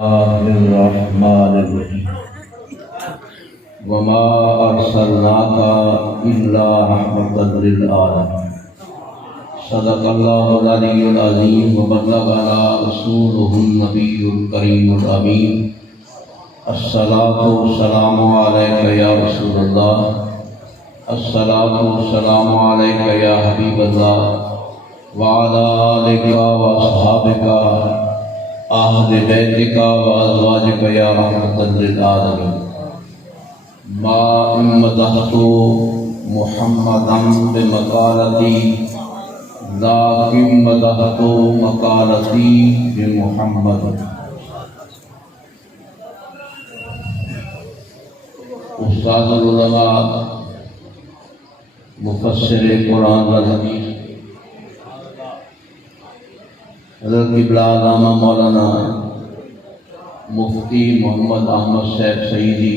الرحمن الرحيم وما أرسلناك إلا رحمة للعالمين صدق الله العلي العظيم وبلغنا رسوله النبي الكريم الأمين الصلاة والسلام عليك يا رسول الله الصلاة والسلام عليك يا حبيب الله وعلى آلك وأصحابك أهل بيتك وأزواجك يا رحمة للعالمين ما مدحت محمدا بمقالتي لكن مدحت مقالتي بمحمد. استاد العلماء مفسر قرآن والحدیث حضرت قبلہ علامہ مولانا مفتی محمد احمد صاحب سعیدی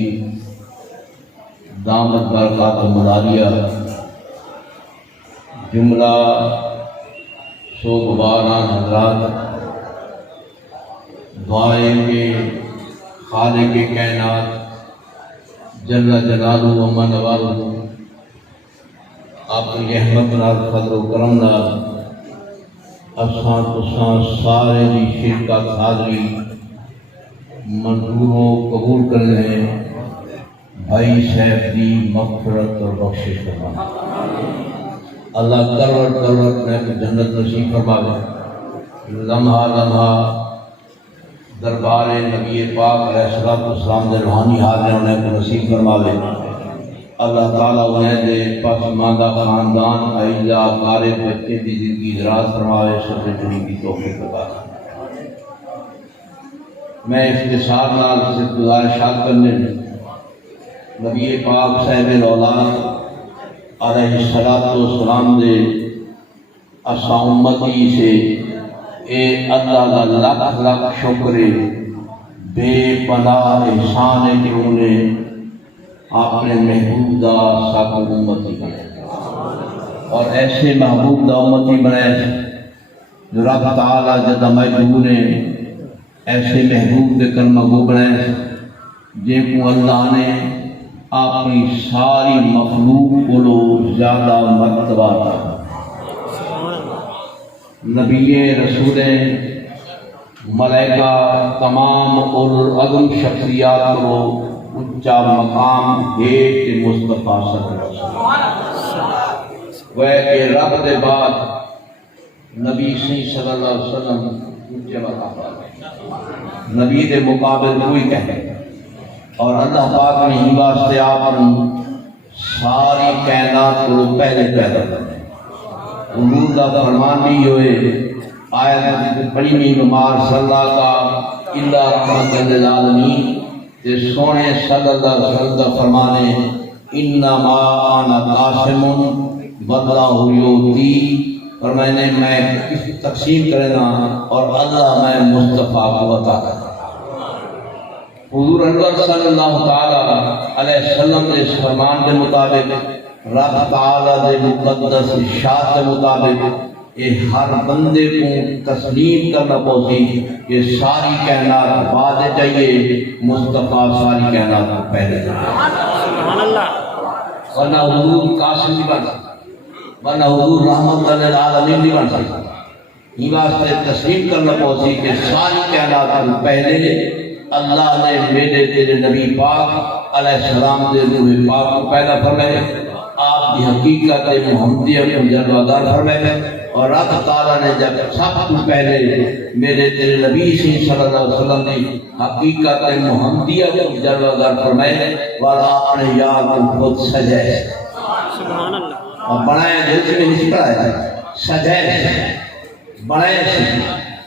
دامت برکاتہ العالیہ، جملہ سوگواران حضرات، دعائیں کے خالق کائنات جل جلالہ و من والہ اپنی رحمت نال فضل و کرم نال اساں تساں سارے دی شرکت حاضری منظور و قبول کرنے بھائی صاحب دی مغفرت اور بخشش فرما. اللہ کروڑ میں جنت نصیب فرماوے. لمحہ لمحہ دربار نبی پاک علیہ الصلوۃ والسلام دے روحانی حاضر ہونے کو نصیب فرماوے. اللہ تعالیٰ انہیں دے پسماندہ خاندان اعزا کارے بچے کی زندگی دراز فرماوے، سب جڑی کی توفیق عطا فرمائے. میں اختصار نال صرف گزارشات کرنے نبی پاک صاحب الاولاد علیہ الصلوۃ والسلام دے اسا امتی سے اے اللہ کا لاکھ لاکھ شکر بے پناہ احسان ہے کہ انہیں اپنے محبوب دا ساکر امتی بنائے اور ایسے محبوب دا امتی بنائے جو رب تعالیٰ جدہ مجبور نے ایسے محبوب دے کلمہ گو بنائے جن کو اللہ نے اپنی ساری مخلوق کو زیادہ مرتبہ تھا. نبی رسول ملائکہ تمام اولوالعزم شخصیات کو اونچا مقام دیکھ کے مصطفیٰ صلی اللہ علیہ وسلم وہ کہ رب دے بعد نبی صلی اللہ علیہ وسلم اونچے مقام آگئے، نبی دے مقابل کوئی کہے. اور اللہ پاک نے ہی واسطے آپ ساری کائنات کو پہلے پیدا کرے. حضور کا فرمان بھی ہوئے آیت بڑی میں بیمار صلی اللہ کا الا رحمت للعالمین تے سونے صلی اللہ علیہ وسلم کا فرمانے انما انا قاسم واللہ یؤتی، اور میں تقسیم کرنا اور اللہ میں مصطفیٰ کو عطا کرنا. حضور انور صلی اللہ تعالی علیہ وسلم کے اس فرمان کے مطابق رب تعالی دے مقدس ارشاد کے مطابق یہ ہر بندے کو تسلیم کرنا پوسی کہ ساری کائنات بعد چاہیے، مصطفیٰ ساری کائنات کو پہلے چاہیے. سبحان اللہ. ورنہ حضور قاسم نہیں بن سکتا، ورنہ حضور رحمت للعالمین نہیں بن سکتا. یہ واسطے تسلیم کرنا پوسی کہ ساری کائنات کو پہلے اللہ نے میرے تیرے نبی پاک علیہ السلام دے روح پاک کو پیدا فرمائے، آپ کی حقیقت محمدیت کو جلوہ دار فرمائے. اور رب تعالیٰ نے جب سب کو پہلے میرے تیرے نبی صلی اللہ علیہ وسلم نے حقیقت محمدیت کو جلوہ دار فرمائے اور آپ نے یاد کو خود سجائے اور بنائے دل سے نہیں پڑھائے، سجائے بنائے سے.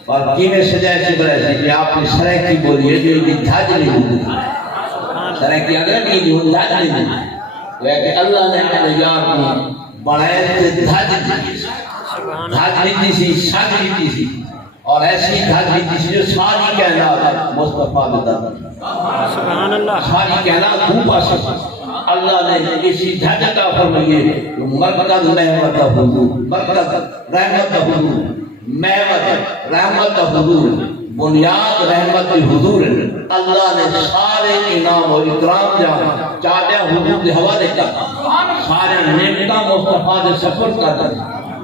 اور کیویں سجائے سے بنائے سے کہ آپ نے سرح کی بولی ہے جو یہ دھاج نہیں ہوتی، سرح کی اگر نہیں جو دھاج نہیں ہوتی، وہ کہ اللہ نے اپنے یار کو بنائے سے دھاج نہیں سی، سج نہیں سی، اور ایسی دھاج نہیں سی جو ساری کائنات مصطفیٰ بتا ساری کائنات دھوپ آسے. اللہ نے اسی دھاج عطا فرمائیے مرکز محمد حضور، مرکز رحمت حضور، محمد رحمت حضور بنیاد رحمت حضور اللہ نے سارے انعام و اکرام جان چاہتے حضور کے حوالے کر سارے نعمتاں مصطفیٰ دے سفر کر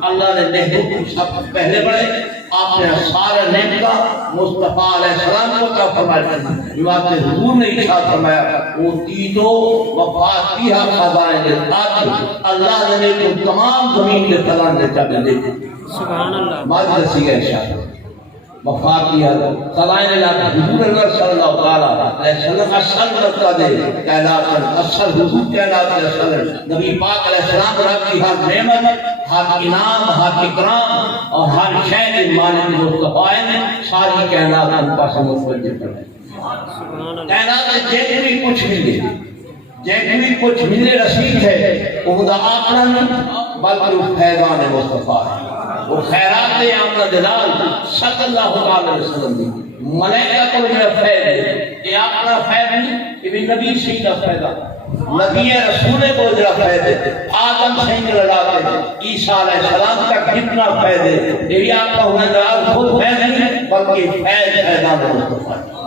اللہ نے نعمت کو سب پہلے بڑھے آپ نے سارے نعمتاں مصطفیٰ علیہ السلام کو عطا فرمایا جواب حضور نے ارشاد فرمایا وہ تیتو وفاتیہ خزائن الارض اللہ نے تمام زمین کے خزانے چابیاں دے دی سبحان اللہ ماضی رسی گئے ارشاد مفاتیح خزائن الارض حضور اللہ صلی اللہ علیہ وسلم اصل رکھتا دے کائنات اصل حضور کائنات اصل نبی پاک علیہ السلام رکھتی ہر نعمت ہر انعام ہر اکرام اور ہر شے مالک مصطفیٰ نے ساری کائنات ان کا متوجہ کر کائنات میں جتنی کچھ ملے جتنی کچھ ملے رسید ہے وہ خدا اپنا نہیں بلکہ وہ فیضان مصطفیٰ ہے وہ خیرات آمنہ جلال صلی اللہ علیہ وسلم دی ملائکہ کو جو فیض ہے یہ اپنا فیض نہیں یہ بھی نبی سے کا فیضا نبی رسول کو جو فیض ہے آدم سے لڑاتے ہیں عیسیٰ علیہ السلام تک جتنا فیض ہے یہ بھی آپ کا ہونے جلال خود فیض نہیں بلکہ فیض فیضان مصطفیٰ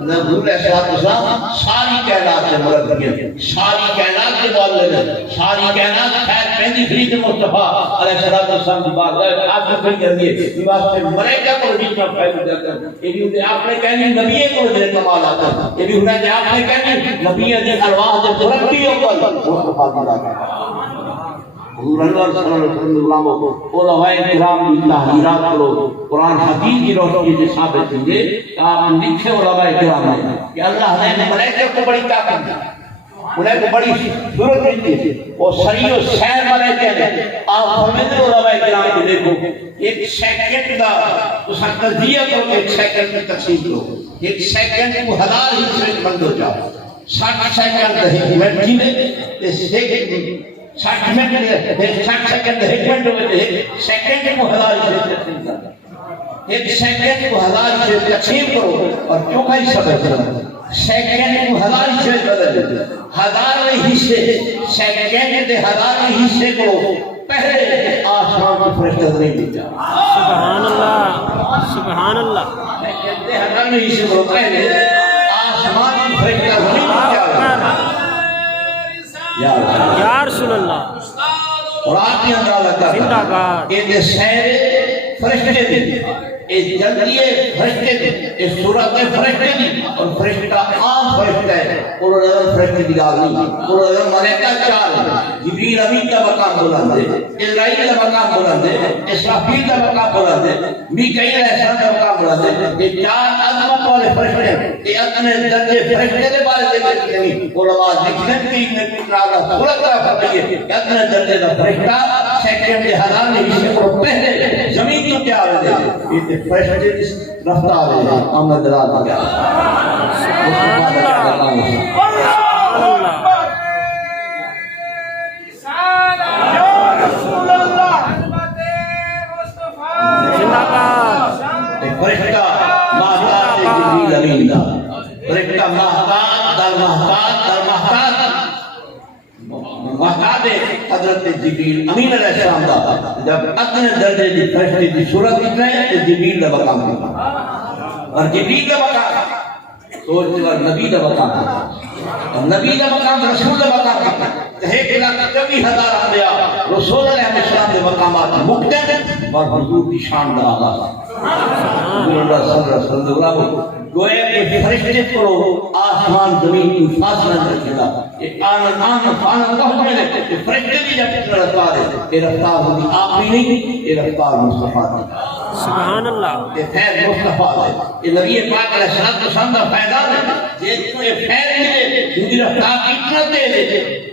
حضور علیہ السلام ساری کائنات سے مربی ساری کائنات کے والد ساری کائنات خیر پہلی فرید مصطفیٰ علیہ السلام کی بات ہے آپ کو کہیں کر دیے یہ واسطے ملائکہ کو جتنا فائدہ دیتا ہے یہ بھی ہوتے آپ نے کہنی نبی کو جو کمال آتا ہے یہ بھی ہوتا ہے آپ نے کہنی نبی جو ارواح جو مربی ہوتا ہے مصطفیٰ کی بات ہے حضور اللہ صلی اللہ علیہ وسلم کو علماء کرام کی تحریرات کرو قرآن حدیث کی روشنی سے ثابت کیجئے کہ آپ لکھے علماء کرام ہیں کہ اللہ نے ملائکہ کو بڑی طاقت دی انہیں کو بڑی ضرورت دی اور سری و سیر ملائکہ نے آپ ہمیں علماء کرام کو دیکھو ایک سیکنڈ کا اس کا تجزیہ کرو ایک سیکنڈ کی تقسیم کرو ایک سیکنڈ کو 1000 حصے میں بند ہو جاؤ 60 سیکنڈ ایک منٹ کی میں 60 سیکنڈ ایک منٹ ہوئے سیکنڈ کو 1000 سے تقسیم کرو ایک سیکنڈ کو 1000 سے تقسیم کرو اور چوکا حصہ بدلو سیکنڈ کو 1000 سے بدل 1000 حصے سیکنڈ کے 1000 حصے کو پہلے آسمان کی فرشتہ نہیں دیتا سبحان اللہ سبحان اللہ سیکنڈ کے 1000 حصے کو پہلے آسمان کی فرشتہ نہیں دیتا یا رسول اللہ اور آپ نے اندازہ کر یہ سہرے فرشتے دی اس جلدیے فرشتے دی اس صورت فرشتے دی اور فرشتہ عام فرشتہ ہے اور فرشتے دی گال نہیں اور ملائکہ چار جبریل امین کا مقام بلند ہے اسرائیل کا مقام بلند ہے اسرافیل کا مقام بلند ہے میکائیل علیہ السلام کا مقام بلند ہے یہ چار عظمت والے فرشتے ہیں یہ اپنے درجے فرشتے کے بارے ذکر کی نہیں علماء لکھنے کی کتنا صورت طرف فرمائیے کہ اپنے درجے کا فرشتہ سیکنڈ کے 1000 حصے کو پہلے زمین کو کیا دے یہ فرشتے رفتار ہے آمد رات کیا فرشتہ محتاط جبریل امین دا فرشتہ محتاط در محتاط در محتاط محتاط حضرت جبریل امین علیہ السلام دا جب اتنے درجے دی فرشتے دی صورت اتنے تو جبریل دا مقام دیتا اور جبریل دا مقام سوچ کر نبی دا مقام اور نبی دا مقام رسول دا مقام دیتا ایک لاکھ 24,000 انبیاء رسول علیہ السلام دے مقامات مقتد اور حضور کی شان دا آغاز حضور اللہ صلی اللہ علیہ وسلم گویا کہ فرشتے کو آسمان زمین کی فاصلہ رکھے گا ایک آن پہنچ میں لگتے کہ فرشتے بھی جب کتنا رفتار ہے یہ رفتار ہوگی آپ بھی نہیں یہ رفتار مصطفیٰ ہے سبحان اللہ یہ فیض مصطفیٰ ہے یہ نبی پاک علیہ السلام کا فیضان ہے یہ فیض ملے جن رفتار اتنا تیز ہے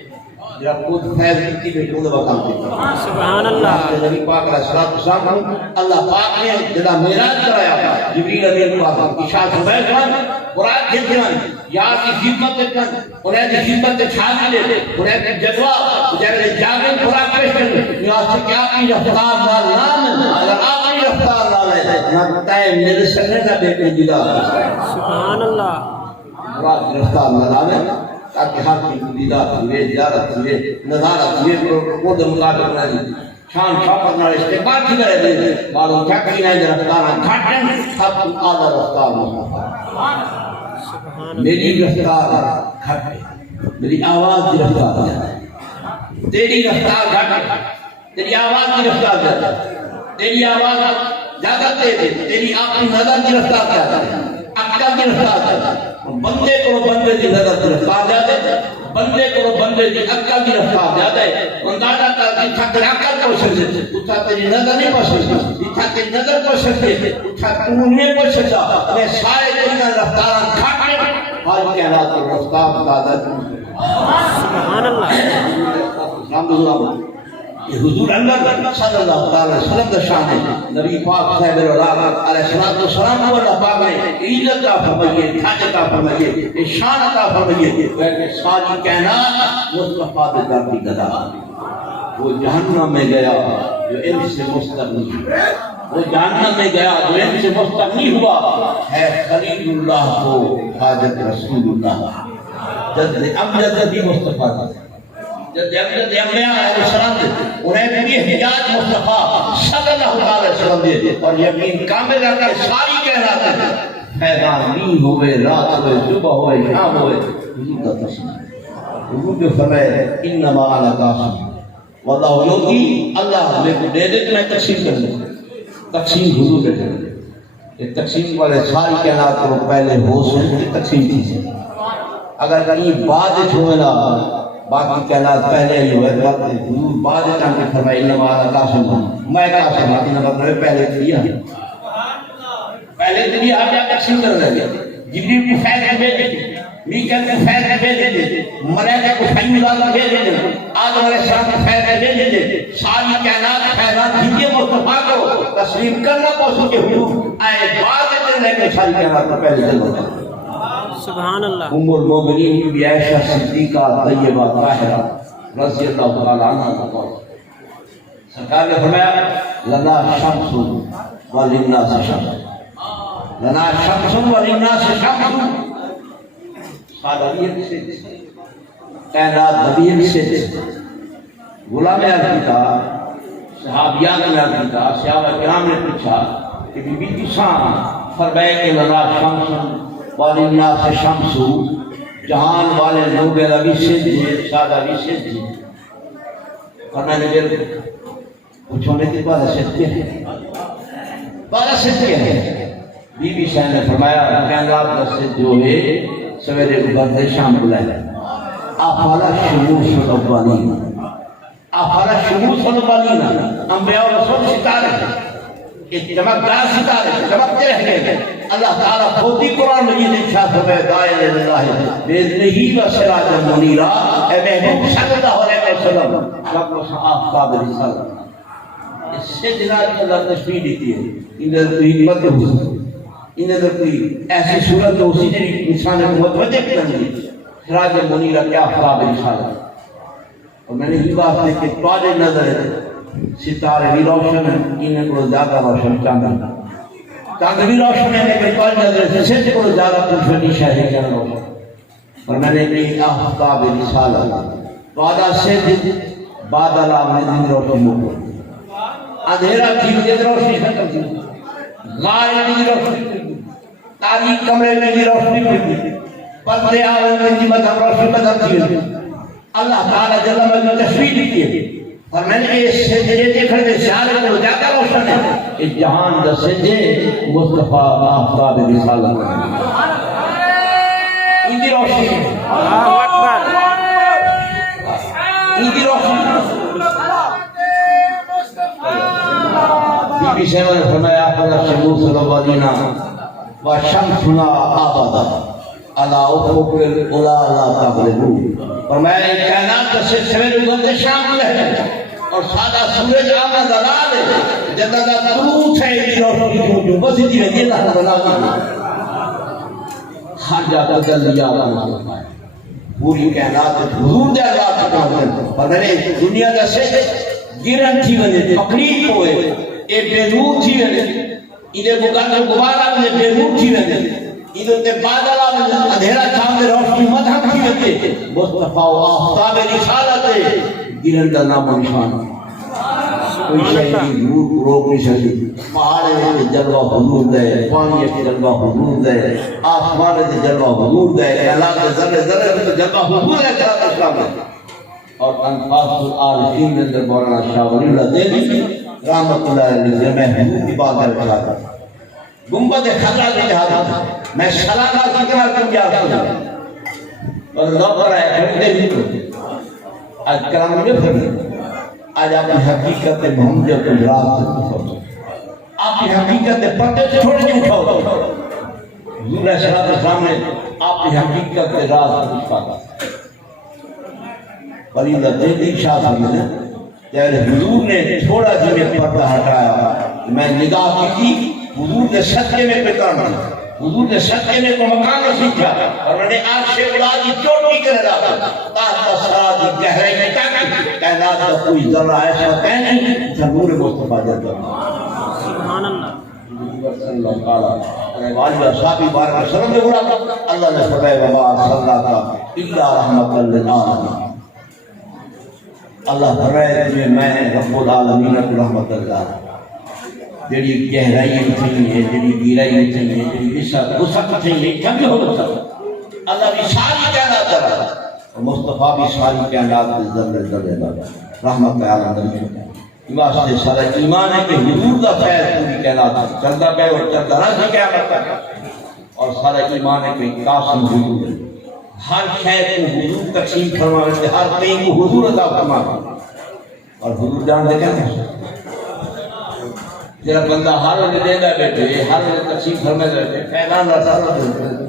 جب خود فیض کی بھی خود مقام دیتا سبحان اللہ نبی پاک علیہ السلام اللہ پاک نے جدا معراج کرایا جبریل علیہ پاک اشارت فرمائے جوان قرآن کے جوان یا کی خدمت کر انہیں کی خدمت چھا لے انہیں کی جدوا جب جاگن قرآن پیش کر یا سے کیا کی رفتار نام اگر آپ کی رفتار نہ لے نہ ٹائم میرے سکنے کا بے کوئی جدا سبحان اللہ قرآن رفتار نہ لے تاکہ ہر کی دیدار ہوئے زیارت ہوئے نظارت ہوئے کو مقابل بنا دی شان شوقت نال استقبال تھی کرے دے مالو چکری نہ رفتار گھٹن سب اعلی رفتار میری رفتار گھٹ میری آواز کی رفتار زیادہ ہے تیری رفتار گھٹ تیری آواز کی رفتار زیادہ ہے تیری آواز زیادہ تیز ہے تیری اپنی نظر کی رفتار زیادہ ہے عقل کی رفتار زیادہ ہے بندے کو بندے کی نظر کی رفتار زیادہ ہے بندے کو بندے کی عقل کی رفتار زیادہ ہے اندازہ کر جتھا تیری عقل پہنچ ہے اتھا تیری نظر نہیں پہنچ جتھا تیری نظر پہنچ ہے اتھا تو نہیں پہنچا میں سارے تیری رفتار گھٹ ہر کہنا تو رفتار زیادہ سبحان اللہ الحمدللہ یہ حضور اللہ صلی اللہ علیہ وسلم کا شان ہے نبی پاک صاحب علیہ السلام کو اللہ پاک نے عزت عطا فرمائیے تاج عطا فرمائیے شان عطا فرمائیے کہ ساری کائنات مصطفیٰ کے در کی گدا وہ جہنم میں گیا جو ان سے مستغنی وہ جہنم میں گیا جو ان سے مستغنی ہوا ہے خلیل اللہ کو حاجت رسول اللہ جد امجد بھی مصطفیٰ تھا جد انبیاء علیہ السلام دے انہیں بھی احتیاج مصطفیٰ صلی اللہ علیہ وسلم دے اور یقین کامل رکھا ساری کہنا تھا فیضان نہیں ہوئے رات ہوئے صبح ہوئے شام ہوئے حضور کا تسلیم حضور جو فرمائے انما انا قاسم واللہ یوتی اللہ میں کو دے دے تو میں تقسیم کر دوں تقسیم حضور کے دے یہ تقسیم والے ساری کہنات کو پہلے ہو سن تقسیم تھی اگر کہیں بعد چھوڑنا باقی کہنات پہلے ہی ہوئے حضور بعد چاہتے فرمائے انما انا قاسم میں قاسم آتی نبی پہلے دیا پہلے دیا آپ جا تقسیم کر دیں جبریل کو فیض بھیجے میکل کو فیض بھیجے ملائکہ کو فیض بھیجے آدم علیہ السلام کو فیض بھیجے ساری کائنات فیضان دیجیے مصطفیٰ کو تسلیم کرنا پہنچ کے حضور آئے بعد میں لیکن ساری کائنات کو پہلے دن ہوتا سبحان اللہ ام المومنین بی عائشہ صدیقہ طیبہ طاہرہ رضی اللہ تعالی عنہا کا قول سرکار نے فرمایا لنا شمس وللناس شمس لنا شمس وللناس شمس صادقیت سے کائنات نبی سے غلام عربی کا صحابیات میں عربی کا صحابہ کرام نے پوچھا کہ بی بی تسان فرمائے کہ لنا شمس وللناس شمس جہان والے لوگ ربی سے دیے سادہ بھی سے دیے فرمائے نے پوچھونے کے بعد سچتے ہیں بعد سچتے ہیں بی بی شاہ نے فرمایا کائنات کا سے جو ہے سویرے کو بعد شام بلائے افلا شموس الاولین افلا شموس الاولین انبیاء و رسول ستارے ایک چمکدار ستارے چمکتے رہ گئے اللہ تعالیٰ خودی قرآن مجید اچھا فرمائے دائر اللہ بِإِذْنِهِ وَسِرَاجًا مُنِيرًا اے محبوب صلی اللہ علیہ وسلم رب آفتاب رسالت اس سے جنات اللہ تشبیح دیتی ہے انہیں کوئی حکمت ہو انہیں کوئی ایسی صورت ہو اسی جنہی انسان کو متوجہ کرنے سراج منیرہ کیا آفتاب رسالت اور میں نے یہ بات ہے کہ توالے نظر ستارے بھی روشن ہیں انہیں کو زیادہ روشن چاندہ چاند بھی روشن ہے لیکن توالے نظر سے کو زیادہ پوچھنی شہری جان روشن اور میں نے کہی آفتاب رسالت وعدہ سے بادل آمنے دن روشن مکر اندھیرا تھی مجھے روشنی ختم تھی غائب کی روشنی تاریخ کمرے میں کی روشنی پھر پردے آنے میں کی مدھم روشنی بدل تھی اللہ تعالیٰ جل مجھے تشریح دیتی ہے اور میں نے اس سجدے دیکھنے میں سیارے کو زیادہ روشن ہے اس جہان کا سجدے مصطفیٰ آفتاب رسالت ان کی روشنی اللہ اکبر ان کی روشنی بی بی شیمہ نے فرمایا فلا شموس الاولین و شمسنا آبادا علا افق الاولا لا تغربو فرمایا کائنات کا سلسلے گزرتے شام ہے اور سادہ سورج آمنا دلال ہے جنہ دا طلوع ہے یہ روشنی جو بس اتنی رہتی ہے اللہ دلال ہر جاتا دلیا اللہ پوری کائنات حضور دے اللہ کا کام ہے اور میں نے دنیا کا سے گرن تھی ونے تقریب ہوئے اے بے نور تھی ونے انہیں مقدر گبارہ میں بے نور تھی ونے انہیں تے بادلہ میں اندھیرا چاند روشنی مدھم تھی ونے مصطفیٰ و آفتاب رسالت گرن دا نام و نشان کوئی شے کی ضرور روک نہیں سکتی پہاڑ میں جلوہ حضور دے پانی میں جلوہ حضور دے آسمان میں جلوہ حضور دے اعلان ذرے ذرے میں جلوہ حضور ہے چاہتا اسلام ہے اور انفاس العارفین میں اندر مولانا شاہ ولی اللہ دہلوی رحمت اللہ علیہ میں حضور کی بات کرتا تھا گنبد خضرا کی جہاد میں سالانہ ذکر کر کے آتا ہوں اور نوکر ہے کھڑتے بھی تو آج کلام میں پڑھیں آج آپ کی حقیقت محمد گجرات سے پوچھو آپ کی حقیقت پردے سے چھوڑ کے اٹھاؤ حضور علیہ السلام نے آپ کی حقیقت راز سے پوچھا ولی اللہ دہلوی شاہ صاحب نے جب حضور نے تھوڑا جی میں پردہ ہٹایا میں نگاہ کی تھی حضور نے صدقے میں پکڑنا حضور نے صدقے میں کو مکان نصیب کیا اور میں نے عرش خدا کی چوٹی کے رہا تحت سرا کی گہرائی میں کائنات کا کوئی ذرہ ایسا ہے نہیں جہاں نور مصطفیٰ جاتا سبحان اللہ صلی اللہ تعالی علیہ صحابی بارک وسلم نے بولا اللہ نے فرمایا وما صلی اللہ الا رحمت للعالمین اللہ فرمایا کہ میں رب العالمین کی رحمت اللہ جڑی گہرائی تھی ہے جڑی گہرائی تھی ہے جڑی وسعت تھی ہے کم ہو سکتا اللہ بھی ساری کائنات ہے اور مصطفیٰ بھی ساری کائنات کے ذرے ذرے رحمت عالم واسطے سارا ایمان ہے کہ حضور کا فیض پوری کائنات چلتا پہ اور چلتا رہا قیامت تک اور سارا ایمان ہے کہ قاسم حضور ہے ہر شے کو حضور تقسیم فرماتے ہر کہیں کو حضور عطا فرماتے اور حضور جان دے کیا جرا بندہ ہر وقت دینا بیٹھے ہر وقت تقسیم فرمائے بیٹھے فیضان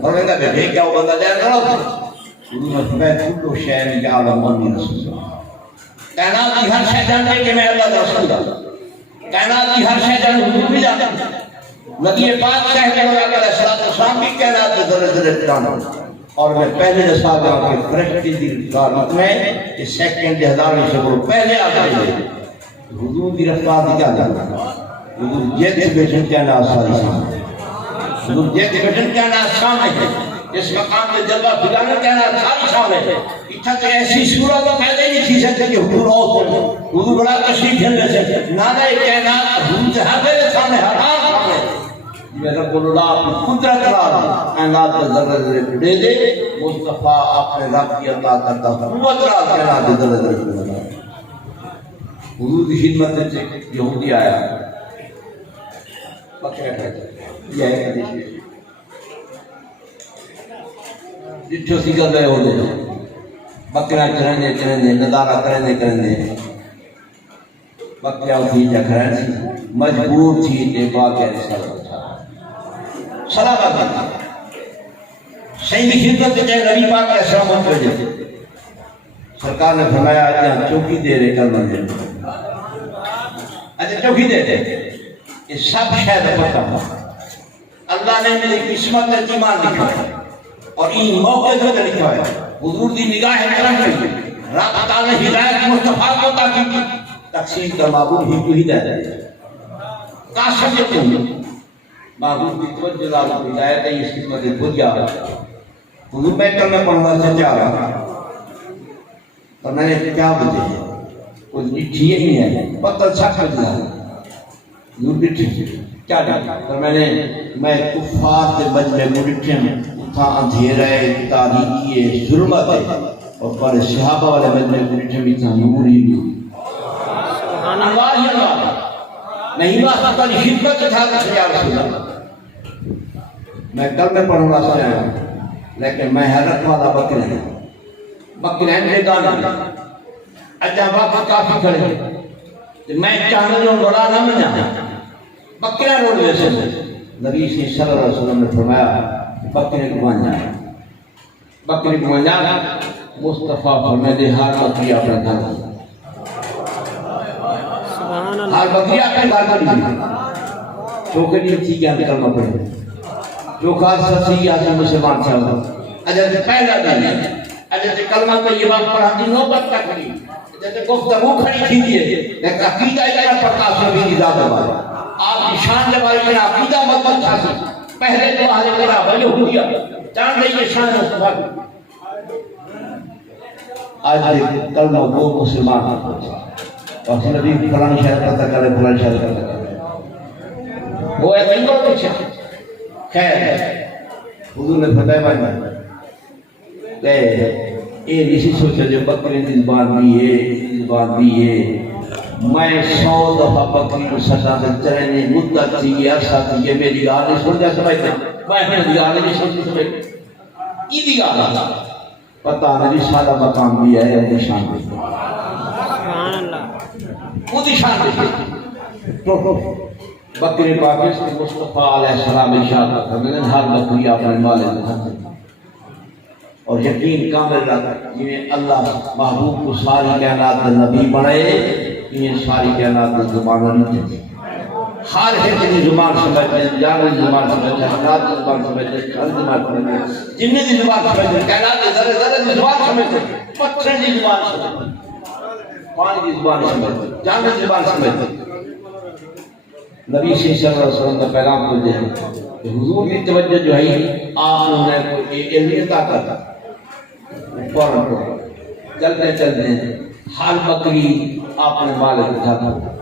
فرمائے بیٹھے کیا وہ بندہ جائے کرو حضور نے فرمایا کلو شے کے عالم انی رسول کائنات کی ہر شے جانتے کہ میں اللہ کا رسول ہوں کائنات کی ہر شے جانتے حضور بھی جانتے نبی پاک کہتے ہیں اللہ علیہ السلام بھی کائنات کے ذرے ذرے جانتے اور میں پہلے جیسا جا کے فرشتے دی رفتار میں کہ سیکنڈ ہزاروں سے بڑھ پہلے آ گئے حضور دی رفتار دی کیا جانتا حضور جیت بیٹھن کیا نا ساری سامنے حضور جیت بیٹھن کیا نا سامنے ہے اس مقام میں جلوہ بگانا کیا نا ساری سامنے ہے اتھا تو ایسی صورت پہلے نہیں تھی سکتے کہ حضور آؤ حضور بڑا تشریف جھلنے سے نانا کائنات حضور سے ہر میرے سامنے ہر آن سامنے میں رب اللہ اپنی قدرت را کائنات کے ذرے ذرے دے دے مصطفیٰ اپنے رب کی عطا کرتا قوت را کائنات کے ذرے ذرے دے حضور کی خدمت سے یہودی آیا بکرے کھڑے یہ ہے کہ جتھو سی کر رہے ہو دے بکرے چرندے چرندے نظارہ کرنے کرنے بکرے اٹھی جا کھڑے مجبور تھی دیکھا کے رسالت سلامت صحیح خدمت جائے نبی پاک علیہ السلام کی وجہ سے سرکار نے فرمایا جہاں چوکی دے رہے کل منزل اچھا چوکی دے رہے یہ سب شاید پتہ ہو اللہ نے میری قسمت ایمان لکھا ہے اور این موقع پر لکھا ہے حضور دی نگاہ کرم کی رب تعالی ہدایت مصطفیٰ کو تاکہ تقسیم کا معبود ہی کو ہدایت ہے قاسم یہ کہوں معبود کی توجہ لازم ہدایت ہے اس خدمت بھولیا حضور میں کرنا پڑھنا سے کیا رہا اور میں نے کیا بجے کچھ لٹھی ہی ہے پتل چھک بجنا حضور لٹھی کیا لٹھی اور میں کفار سے بج میں لٹھی تھا اندھیرہ تاریکی ظلمت اور پر صحابہ والے بج میں لٹھی بھی تھا نور ہی اللہ ہی اللہ نہیں واسطہ نہیں خدمت تھا کہ یا رسول اللہ میں کل میں پڑھوں گا سے آیا لیکن میں حیرت والا بکرے میں گانا اجا وقت کافی کھڑے میں چاہنے جو بڑا نہ میں جانا بکرے روڈ ویسے نبی صلی اللہ علیہ وسلم نے فرمایا بکرے کو مان جانا بکرے کو مان جانا مصطفیٰ فرمائے دے ہار بکری اپنا گھر ہر بکری اپنے گھر کر چوکری تھی کیا کرنا پڑے جو خاص سسی آسا مسلمان چاہتا اجازت پہلا دن ہے اجازت کلمہ طیبہ پڑھا دی نوبت تک نہیں اجازت گفتگو کھڑی تھی دیئے لیکن عقیدہ اتنا پڑھتا سبھی نظام دبائے آپ نشان دبائے کہ عقیدہ مطلب تھا سی پہلے تو آج کرا بھلے ہو دیا جان رہی ہے شان مصطفیٰ آج کلمہ وہ مسلمان اور نبی فلان شہر کرتا کرے فلان شہر کرتا کرے وہ ہے نہیں بہت اچھا خیر حضور نے فتح بھائی کہ یہ نہیں سوچا جو بکری کی زبان بھی ہے زبان بھی ہے میں 100 دفعہ بکری کو سجا دے چرنے مدت تھی یہ عرصہ تھی یہ میری گال نہیں سن جا سمجھتے میں اپنی گال نہیں سن سمجھتے یہ بھی گال پتہ نہیں سارا مقام بھی ہے وہ نشان بھی سبحان اللہ وہ نشان بھی بکری پاکستان مصطفیٰ علیہ السلام ارشاد فرماتے ہیں ہر بکری اپنے مالک کے ہاتھ میں اور یقین کامل رکھتا جنہیں اللہ محبوب کو ساری کائنات نبی بنائے انہیں ساری کائنات زبان نہیں تھی ہر ایک کی زبان سمجھتے ہیں جانور کی زبان سمجھتے ہیں حضرات کی زبان سمجھتے ہیں ہر زبان سمجھتے ہیں جنہیں کی زبان سمجھتے ہیں کائنات کے ذرے ذرے کی زبان سمجھتے ہیں پتھر کی زبان سمجھتے ہیں پانی کی زبان سمجھتے ہیں جانور کی زبان سمجھتے ہیں نبی صلی اللہ علیہ وسلم کا پیغام کو دے کہ حضور کی توجہ جو ہے آپ نے علمی عطا کرتا فوراً چلتے چلتے ہر بکری آپ نے مالک اٹھا کر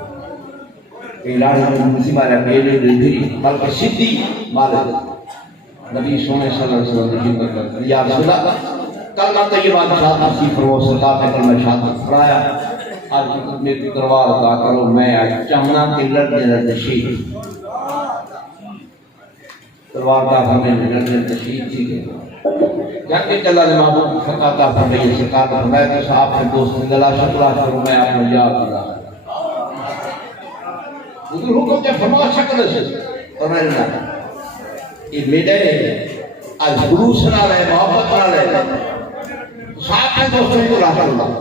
اعلان میں مسلم آ رہا ہے بلکہ سدھی مالک نبی سونے صلی اللہ علیہ وسلم کی خدمت کرتا ہے یا رسول اللہ کلمہ طیبہ شاد نصیب فرماؤ سرکار نے کلمہ شہادت پڑھایا آج میری تلوار عطا کرو میں آج چاہنا کہ لڑنے لڑنے شہید تلوار کا ہمیں لڑنے لڑنے شہید تھی جب کہ اللہ نے محبوب فقاتا فرمائی سرکار نے فرمایا کہ صاحب کے دوست نے گلا شکرہ کرو میں آپ نے یاد دلا حضور حکم جب فرما شکر سے فرمایا نہیں یہ میڈے آج گروہ سنا رہے محبت بنا رہے صاحب کے دوست نے گلا اللہ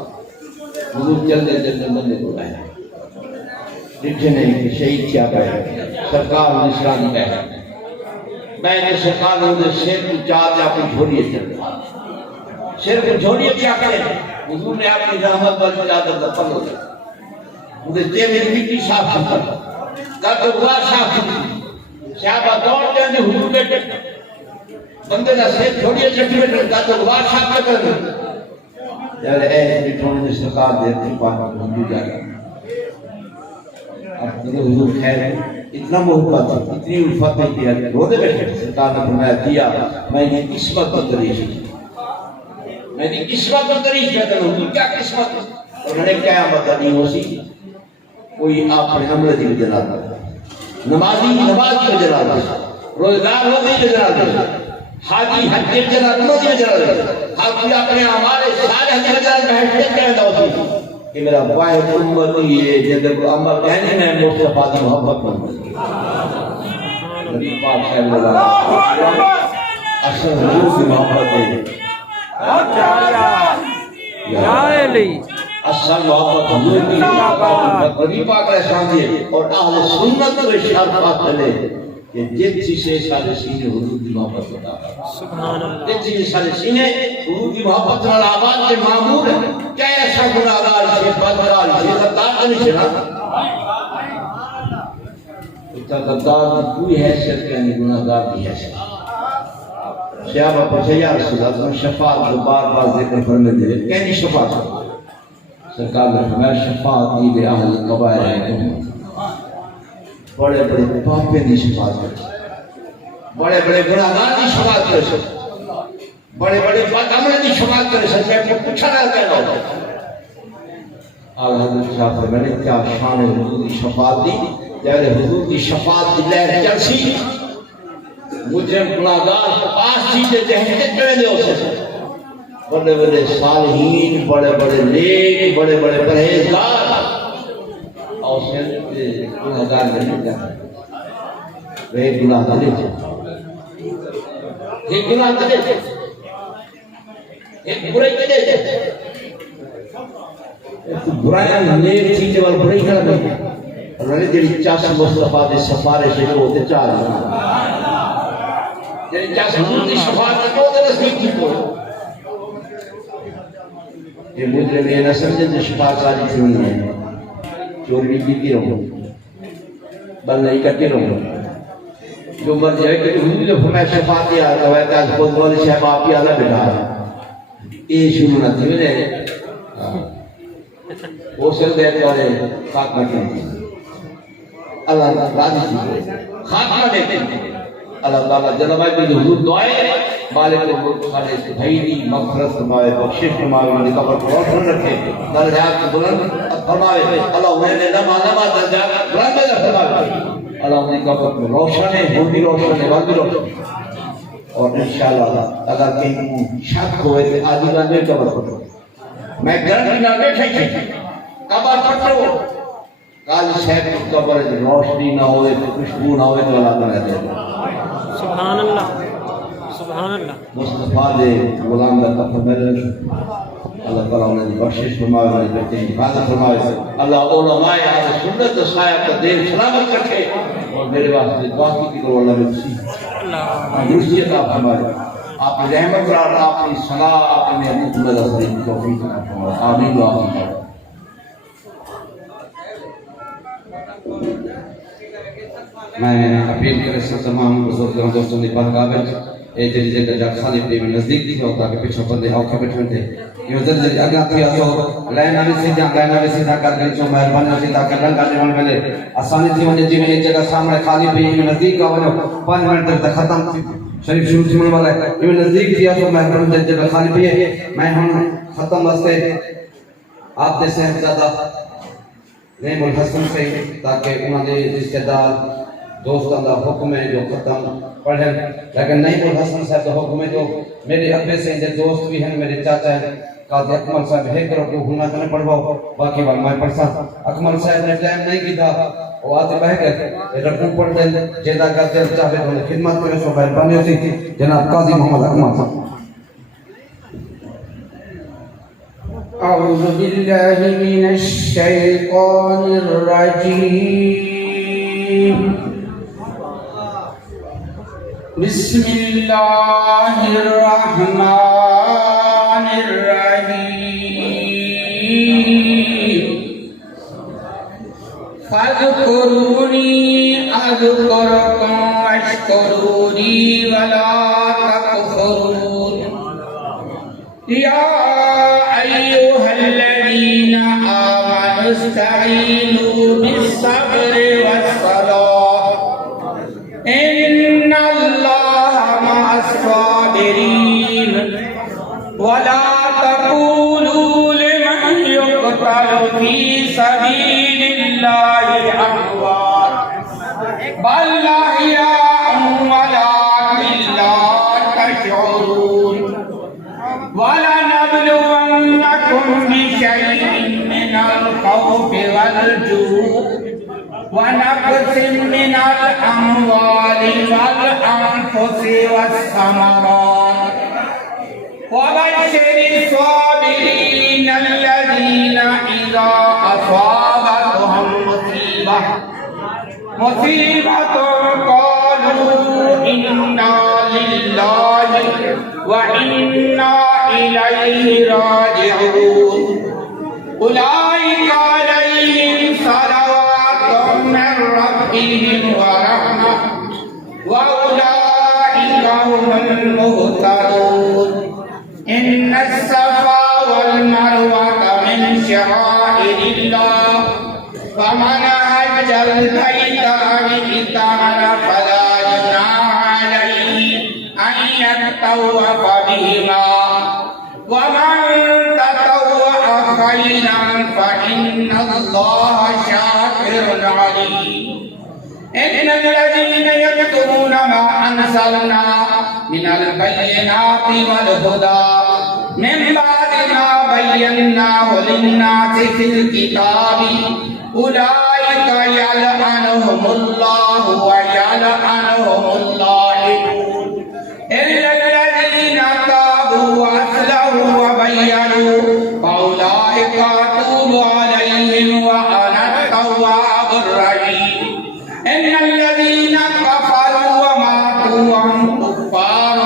حضور جلدے جلدے بندے کو آئے دیکھے نہیں کہ شہید کیا گئے سرکار نشانی گئے میں نے سرکار نے شیر کو چاہ دیا اپنی جھوڑیے چل شیر کو جھوڑیے کیا کرے حضور نے اپنی رحمت پر چادر دفن ہو گیا مجھے تیرے مٹی صاف کرتا کر تو دعا صاف کی صحابہ دوڑتے ہیں حضور بیٹھے بندے کا شیر جھوڑیے چٹی بیٹھے کر تو دعا صاف کر یار اے مٹھوں نے سرکار دیتی پاک حضور جا گیا اب میرے حضور خیر اتنا محبت اتنی الفت ہے کہ روزے بیٹھے سرکار نے فرمایا دیا میں نے قسمت پر دریش میں نے قسمت پر دریش کہتا ہوں حضور کیا قسمت اور میں نے قیامت نہیں ہو سی کوئی آپ نے عمل دی جلال نمازی نماز کی جلال روزگار ہوتی کی جلال حاجی حج کی جلال کی جلال حاجی اپنے ہمارے سارے حج کی جلال بہشتے کہتا ہوتی کہ میرا واحد امتی ہے جدر کو عمل کہنے میں مصطفیٰ کی محبت بن نبی پاک صلی اللہ علیہ وسلم اصل حضور کی محبت ہے اصل محبت حضور کی محبت نبی پاک علیہ السلام ہے اور اہل سنت کو اشارت بات چلے کہ جس چیز سے سارے سینے حضور کی محبت ہوتا ہے جس چیز سے سارے سینے حضور کی محبت والا آباد کے معمول ہے کیا ایسا گناہگار سے بدکار سے غدار تو نہیں چلا اتنا غدار کی کوئی حیثیت کیا نہیں گناہگار کی حیثیت صحابہ پوچھے یا رسول اللہ شفاعت جو بار بار ذکر فرمے دے کہنی شفاعت سرکار نے فرمایا شفاعت کی لے اہل قبائل ہے بڑے بڑے پاپے کی شفاعت کرے بڑے بڑے گناہگار کی شفاعت کرے بڑے بڑے بدعمل کی شفاعت کرے سچے کو پوچھا نہ کہنا ہوتا آل حضرت صاحب پر میں نے کیا شان حضور کی شفاعت دی جب حضور کی شفاعت دی لہر چلسی مجرم گناہگار پاس چیزیں جہنتے کرے دے اسے بڑے بڑے صالحین بڑے بڑے نیک بڑے بڑے پرہیزگار اور سے گناہگار نہیں جاتا وہ گناہ دلے تھے ایک گناہ دلے تھے ایک برائی دلے تھے برائیاں نیک چیزیں اور برائی کر دیں اور انہیں جڑی چاس مصطفیٰ دے سفارش ہے وہ ہوتے چاہ رہے جڑی چاس حضور دی شفاعت ہے وہ ہوتے نصیب کی کو یہ مجرم یہ نہ سمجھے جو شفاعت ساری تھی ہوئی ہے چوری بھی کی رہوں بل نہیں کرتی رہوں جو مرضی ہے کہ حضور جو فرمائے شفاعت دیا ہے کہ آج خود والی صاحب آپ کی آلہ بٹھا ہے یہ شروع نہ تھی میں وہ سر دے والے خاتمہ کے اللہ راضی تھی خاتمہ دیتے اللہ تعالیٰ جناب بھائی جو حضور دعائے مالک الملک سارے بھائی دی مغفرت فرمائے بخشش فرمائے انہیں قبر کو روشن رکھے درجات کو بلند فرمائے اللہ انہیں لمحہ درجات بلند فرمائے اللہ انہیں قبر کو روشن ہے وہ بھی روشن ہے وہ بھی روشن اور انشاءاللہ اگر کہیں شک ہوئے تو آدھی بندے قبر پھٹو میں گرم نہ بیٹھے تھے قبر پھٹو کال شہر کی قبر روشنی نہ ہوئے تو خوشبو نہ ہوئے تو اللہ تعالیٰ دے سبحان اللہ سبحان اللہ مصطفیٰ دے غلام کا کفر میرے اللہ تعالیٰ انہیں دی بخشش فرمائے انہیں بہترین حفاظت فرمائے اللہ علماء اہل سنت سایہ کا دین سلامت رکھے اور میرے واسطے دعا کی کرو اللہ میں کسی درستیت آپ فرمائے آپ کی رحمت اور آپ کی صلاح آپ نے محمد صلی کی توفیق فرمائے آمین و آمین میں اپیل کرے سے تمام بزرگوں دوستوں نے پاک قابل اے جلیزے کا جاک خالب دے میں نزدیک دی ہوتا کہ پچھو پندے ہاؤ کے بیٹھن تھے یہ زلزل اگا تھی آسو لائن آوی سیدھا کر گئی چو مہربانی سیدھا کر لنگا جوان ملے آسانی تھی ونجے جی میں ایک جگہ سامنے خالی بھی میں نزدیک کا ونجو 5 منٹ تک ختم تھی شریف شروع تھی من والا ہے یہ میں نزدیک تھی آسو مہربانی جگہ خالی بھی ہے میں ہم ختم واسطے آپ دے سے زیادہ نیم الحسن سے تاکہ انہوں نے رشتہ دار دوستان دا حکم ہے جو ختم پڑھیں لیکن نعیم الحسن صاحب دا حکم ہے جو میرے ابے سے جو دوست بھی ہیں میرے چاچا ہیں قاضی اکمل صاحب ہے کرو کہ ہونا تو نہیں پڑھواؤ باقی بات میں پڑھتا اکمل صاحب نے ٹائم نہیں کی تھا وہ آتے بہ گئے رکھوں پڑھ دیں جیدہ کا دل چاہے تو خدمت کرے سو مہربانی ہوتی جناب قاضی محمد اکمل صاحب أعوذ بالله من الشيطان الرجيم بسم الله الرحمن الرحيم فاذكروني أذكركم واشكروا لي ولا تكفرون يا أيها الذين آمنوا استعينوا بالصبر والصلاة إن الله مع الصابرين ولا تقولوا لمن يقتل في سبيل الله أموات بل أحياء ولكن لا تشعرون ولنبلونكم بشيء من الخوف والجوع ونقص من الأموال والأنفس والثمرات وبشر الصابرين الذين إذا أصابتهم مصيبة قالوا إنا لله وإنا إليه راجعون أولئك عليهم صلوات من ربهم ورحمة وأولئك هم المهتدون إن الصفا والمروة من شعائر الله فمن حج البيت أو اعتمر فلا جناح عليه أن يطوف بهما ومن تطوع خيرا فإن الله شاكر عليم إن الذين يكتمون ما أنزلنا من البينات والهدى من بعد ما بيناه للناس في الكتاب أولئك يلعنهم الله ويلعنهم اللاعنون إلا الذين تابوا وأصلحوا وبينوا فأولئك أتوب عليهم وأنا التواب الرحيم إن الذين كفروا وماتوا وهم كفار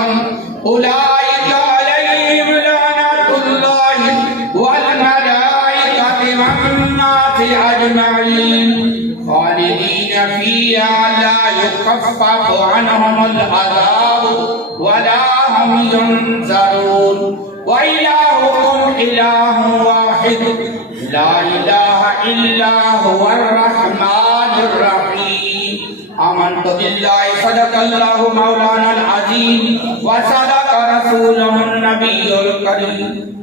أولئك عليهم لعنة الله والملائكة والناس أجمعين خالدين فيها لا يخفف عنهم العذاب ولا هم ينذرون وإلهكم إله واحد لا الہ الا هو الرحمن الرحیم آمنت باللہ صدق اللہ مولانا العظیم وصدق رسولہ النبی الکریم